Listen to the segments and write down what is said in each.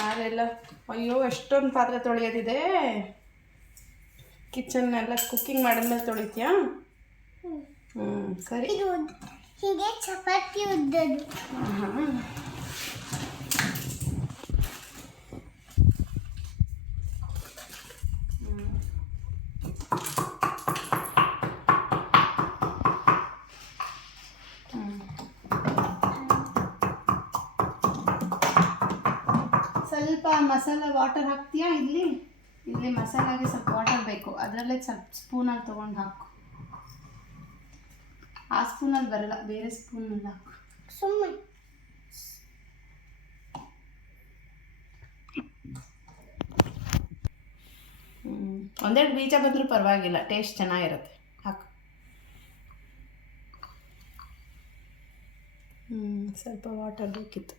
ಅದೆಲ್ಲ ಅಯ್ಯೋ ಎಷ್ಟೊಂದು ಪಾತ್ರೆ ತೊಳೆಯೋದಿದೆ. ಕಿಚನ್ ಎಲ್ಲ ಕುಕ್ಕಿಂಗ್ ಮಾಡಿದ್ಮೇಲೆ ತೊಳಿತೀಯಾ? ಸರಿ. ಹೀಗೆ ಚಪಾತಿ ಉದ್ದದು. ಸ್ವಲ್ಪ ಮಸಾಲ ವಾಟರ್ ಹಾಕ್ತೀಯಾ? ಇಲ್ಲಿ ಮಸಾಲಾಗೆ ಸ್ವಲ್ಪ ವಾಟರ್ ಬೇಕು, ಅದರಲ್ಲೇ ಸ್ವಲ್ಪ ಸ್ಪೂನಲ್ಲಿ ತೊಗೊಂಡು ಹಾಕು. ಆ ಸ್ಪೂನಲ್ಲಿ ಬರಲ್ಲ, ಬೇರೆ ಸ್ಪೂನಲ್ಲಿ ಹಾಕು. ಸುಮ್ಮನೆ ಒಂದೆರಡು ಬೀಜ ಬಂದರೂ ಪರವಾಗಿಲ್ಲ, ಟೇಸ್ಟ್ ಚೆನ್ನಾಗಿರುತ್ತೆ. ಹಾಕು. ಸ್ವಲ್ಪ ವಾಟರ್ ಬೇಕಿತ್ತು.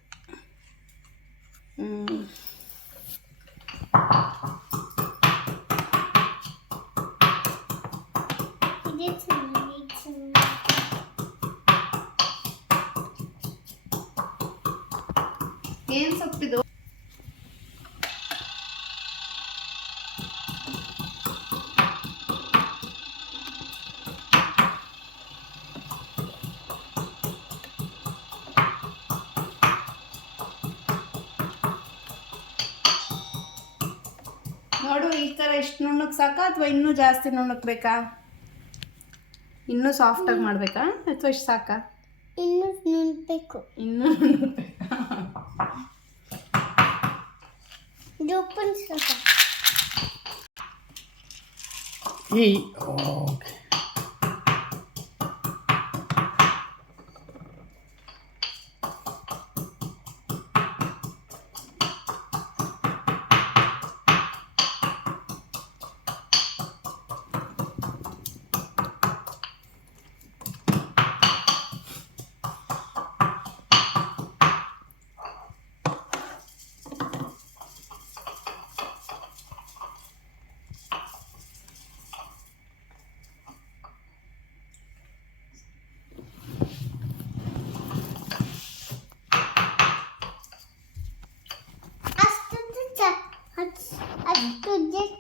ಏನು ಸೊಪ್ಪಿದು? ನೋಡು, ಈ ಥರ ಇಷ್ಟು ನುಣ್ಣಗೆ ಸಾಕಾ ಅಥವಾ ಇನ್ನೂ ಜಾಸ್ತಿ ನುಣ್ಣಗೆ ಬೇಕಾ? ಇನ್ನೂ ಸಾಫ್ಟಾಗಿ ಮಾಡಬೇಕಾ ಅಥವಾ ಇಷ್ಟು ಸಾಕಾ? ಇನ್ನೂ ನುಣ್ಣಬೇಕು. ಇನ್ನೂ ನುಣ್ಣಬೇಕಾ? ಉಪ್ಪನ್ನು ಸ್ವಲ್ಪ. ಓಕೆ.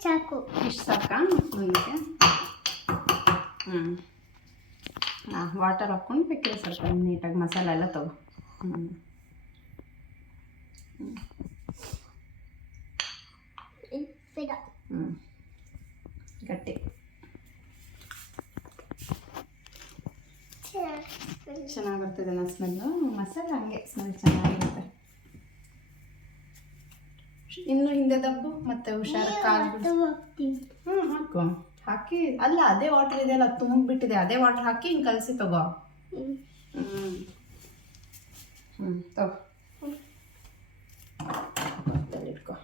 ಸಾಕು. ಇಷ್ಟು ಸಾಕಾ ಮುಂದಕ್ಕೆ? ವಾಟರ್ ಹಾಕ್ಕೊಂಡು ಬೇಕಿದ್ರೆ ಸ್ವಲ್ಪ ನೀಟಾಗಿ ಮಸಾಲೆ ಎಲ್ಲ ತಗೋ. ಗಟ್ಟಿ ಚೆನ್ನಾಗಿ ಬರ್ತದೆ ನಾ ಸ್ಮೆಲ್ಲು. ಮಸಾಲೆ ಹಂಗೆ ಸ್ಮೆಲ್ ಚೆನ್ನಾಗಿರುತ್ತೆ. ಇನ್ನು ಹಿಂದೆ ದಬ್ಬು ಮತ್ತೆ ಹುಷಾರು. ಹಾಕು. ಹಾಕಿ ಅಲ್ಲ, ಅದೇ ವಾಟರ್ ಇದೆಯಲ್ಲ ತುಂಬಿಬಿಟ್ಟಿದೆ, ಅದೇ ವಾಟರ್ ಹಾಕಿ ಹಿಂಗೆ ಕಲಸಿ ತಗೋ. ತಗೋ ಇಟ್ಕೋ.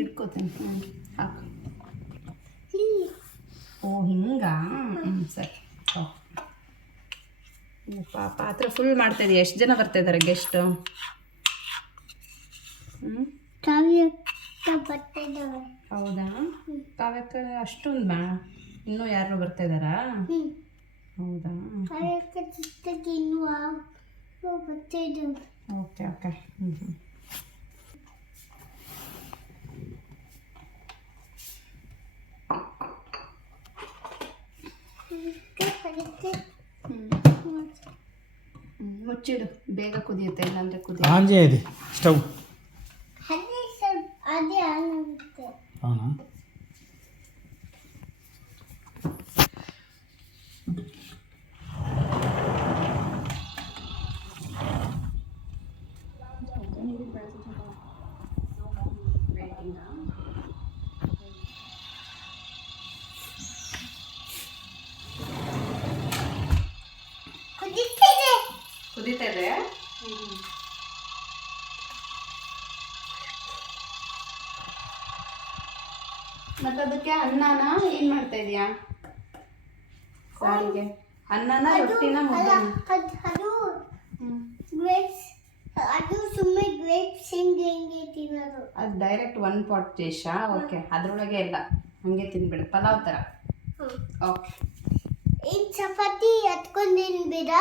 ಇಟ್ಕೋತೀನಿ. ಹಾಕು. ಓ ಹಿಂಗಾ? ಸರಿ. ಪಾತ್ರೆ ಫುಲ್ ಮಾಡ್ತಾ ಇದೀಯ. ಎಷ್ಟು ಜನ ಬರ್ತಾ ಇದ್ದಾರೆ ಗೆಸ್ಟು? ಹೌದಾ? ಕಾವ್ಯಕ್ಕೆ ಅಷ್ಟೊಂದು ಬೇಡ, ಇನ್ನೂ ಯಾರು ಬರ್ತಾ ಇದ್ದಾರಾ? ಹೌದಾ? Okay okay. ಮುಚ್ಚಿಡು, ಬೇಗ ಕುದಿಯುತ್ತೆ, ಇಲ್ಲಾಂದ್ರೆ ಆಂಜೆ ಇದೆ ಸ್ಟವ್. ಅದೇ ಆಗುತ್ತೆ. అవునా? ನಡೀತಾ ಇದೆ. ಮತ್ತೆ ಅದಕ್ಕೆ ಅನ್ನನ ಏನ್ ಮಾಡ್ತಾ ಇದೀಯಾ? ಸಾರಿಗೆ ಅನ್ನನ ರೊಟ್ಟಿನ ಮುದ್ದೆನ? ಅದು ಗ್ರೇಪ್ಸ್, ಅದು ಸುಮ್ಮನೆ ಗ್ರೇಪ್ಸ್ ಹಿಂಗೆ ತಿನ್ನೋದು. ಅದು direct one pot dish. Okay, ಅದ್ರೊಳಗೆ ಎಲ್ಲ ಹಂಗೆ ತಿನ್ಬಿಡು, ಪಲಾವ್ ಥರ. ಓಕೆ, ಈ ಚಪಾತಿ ಹತ್ಕೊಂಡೇನು ಬೇಡ.